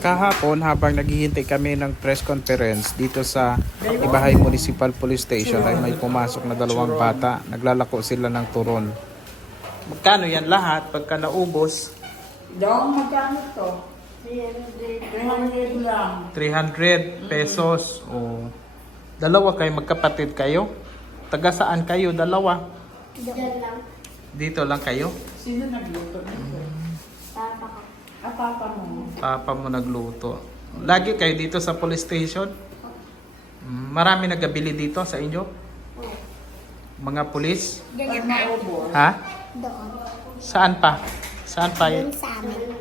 Kahapon habang naghihintay kami ng press conference dito sa Ibahay Municipal Police Station ay may pumasok na dalawang bata. Naglalako sila ng turon. Magkano yan lahat pagka naubos? Dong, magkano to? 300 lang. 300 pesos. O dalawa kayo magkapatid kayo? Taga saan kayo? Dalawa. Diyan lang. Dito lang kayo? Sino nagluto nito? Papa mo. Papa mo nagluto. Lagi kayo dito sa police station? Mm, Marami nagabili dito sa inyo? Mga pulis? Pag maubos. Ha? Doon. Saan pa? Saan pa? Doon sa amin.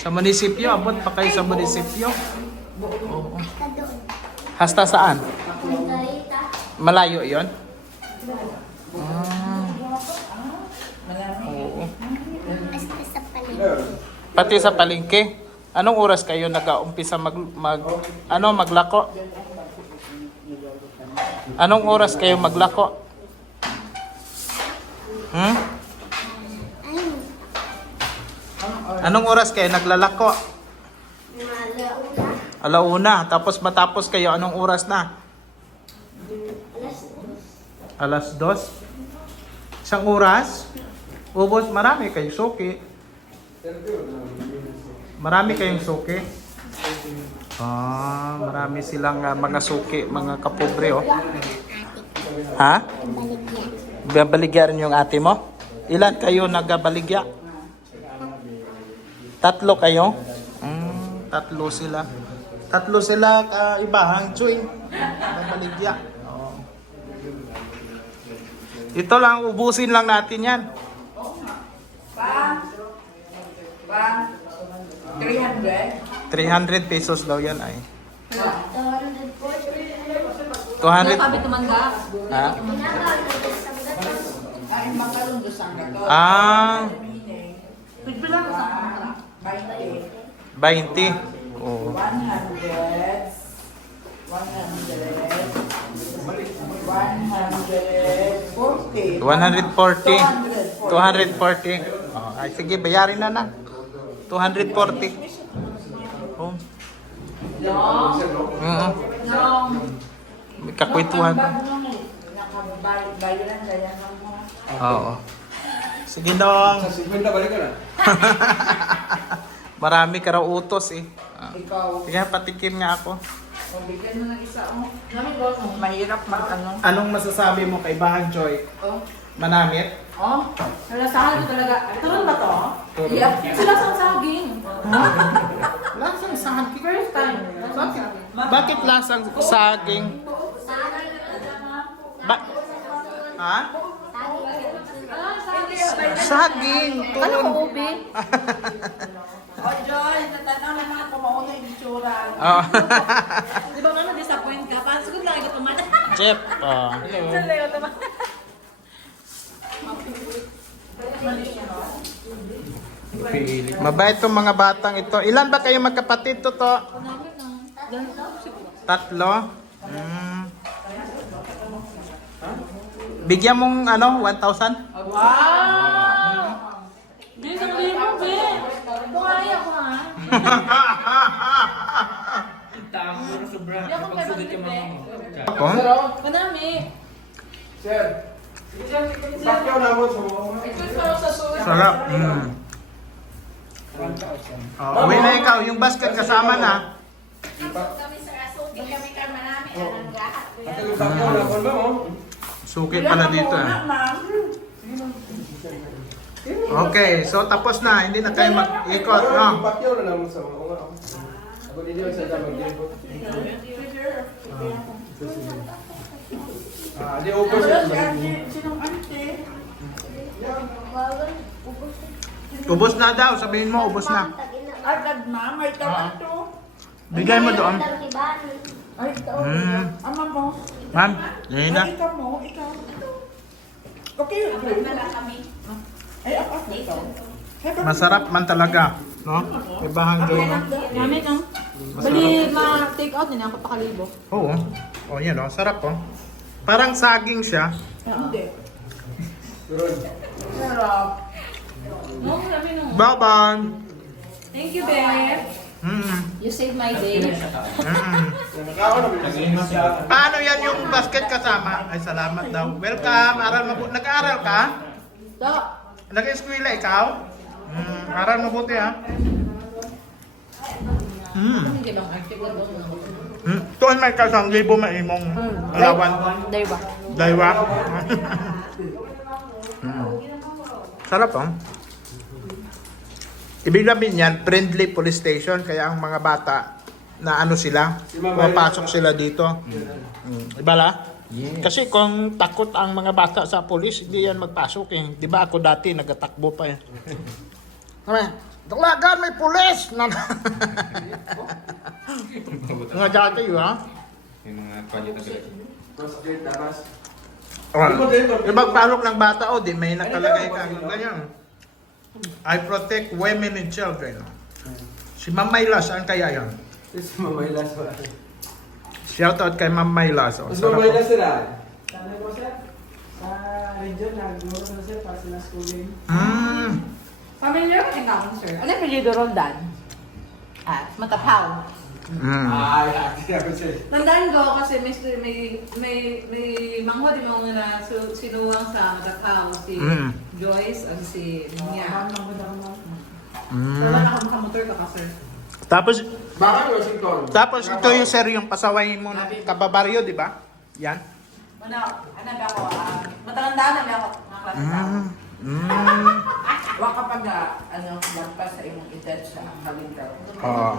Sa munisipyo? Abot pa kayo sa munisipyo? Oo. Hasta saan? Malayo yon? Ah, oo. Basta sa paligid. Pati sa palengke? Anong oras kayo nag-umpisa mag, mag ano maglako? Anong oras kayo maglako? Hmm? Anong oras kayo naglalako? Alauna. Tapos matapos kayo, anong oras na? Alas dos. Isang oras? Ubos, marami kayong suki. Marami kayong suki. Ah, marami silang ah, mga suki, mga kapobre, oh. Ha? Baligyan. Babaligyan yung ate mo? Ilan kayo nagabaligya? Tatlo kayo? Mm, tatlo sila. Tatlo sila ka ibahang chewing. Babaligya. Oo. Ito lang, ubusin lang natin yan. Pa? Pa? 300? 300 pesos daw yan ay. 200. 240. Kami tumangga. Ha? Ay, makaroon doon sa gato. Ah, Pwede lang sa kamera. 20. 20. Oo. 100. 100. 140. 140. 240. 240. Oh, ay sige, bayarin na na. 240. Oh. Dong. Oo. Dong. May kakwentuhan. Nakabayo lang kaya. Oo. Sige dong. Sa 50 balik ka na. Marami ka raw utos eh. Ah. Ikaw, Sige, patikim nga ako. mabigyan mo ng isa oh. Mahirap mag ano. Anong masasabi mo kay Bahang Joy? Oh. Manamit? Oh, nalasahan ko talaga. Turon ba to? Yeah. Sila sa saging. Lasang saging. First time. Bakit? Bakit lasang saging? Ba ha? Saging. Ano ko, Ubi? Oh, Joy, natanaw na mga kumauna yung itsura. Oh. Di ba nga na-disappoint ka? Parang siguro lang ito tuman. Jeff. Oh. Leo tuman. Mabait tong mga batang ito. Ilan ba kayo magkapatid to to? Tatlo? Mm. Bigyan mong ano, 1,000? Wow! Di, sa libo, Bi. Bungay ako, ha? Di ako Bagay, Bi. Ako? Manami. Sir, pakyaw na mo sa mga. Ito sa suwi. Sarap. Mm. Oh, uwi na ikaw. Yung basket kasama na. Kami sa aso. Di kami karma namin. Anong lahat. Ba mo? Suki pala dito. Ah. Okay, so tapos na. Hindi na kayo mag-ikot. No? Ah, di upo Wala siya. si ate. Ubus na daw. Sabihin mo, ubus na. Agad, ma'am. Ay, tawag to. Bigay mo doon. Ay, ito. Mm. Ama mo. Ma'am, yun na. Ay, ikaw mo. Ikaw. Okay. Ay, ako. Ito. Masarap man talaga. No? May bahang joy, no? Mami, no? Bali, ma-take out nila ako pakalibo. Oo. Oh, yan, oh. Sarap, oh. Parang saging siya. Hindi. Turon. Sarap. Bye-bye! Thank you, Be. Mm. You saved my day. Mm. Paano yan yung basket kasama? Ay, salamat daw. Welcome. Aral mabuti. Nag-aaral ka? So, Nag-eskwela ikaw? Mm, aral mabuti ha. Mm. Mm. Tuon may kasang libo maimong alawan. Day ba? Daywa. mm. Sarap oh. Ibig sabihin yan, friendly police station. Kaya ang mga bata na ano sila, pumapasok sila dito. Mm. Iba la? Kasi kung takot ang mga bata sa polis, hindi yan magpasok eh. Di ba ako dati nagatakbo pa eh. Sabi, Dalagan, may pulis! Mga dati yun ha? Yung mga project na. Yung magpasok ng bata, oh, di may nakalagay ka. Ganyan. I protect women and children. Si Ma'am Mayla, saan kaya yan? Tapos mamayla sa. Shoutout kay Ma'am Mayla. So, Tapos sarap mamayla po. sila. Sabi ko sir, sa region, nagmuro na sir para sila schooling. Mm. Familiar ka tingnan sir. Ano yung apelyido ron, Dan? Ah, Matapaw. Mm. Ay, ate ako sir. Tandaan ko kasi may may may may mangho di mo nga su, sinuwang sa Matapaw si Mm. Joyce at si. Ma'am, maganda ka ma'am. Mm. Wala na kang motor ka ka sir. Tapos, Bakit Washington? tapos ito yung sir yung pasaway mo ng kababaryo, di ba? Yan. Ano, ano ba ako? ah, matandaan na ba ako mga klase tao? Mm. Mm. Wa kapag ah, ano, lampas sa imong edad sa kalintaw. Oh.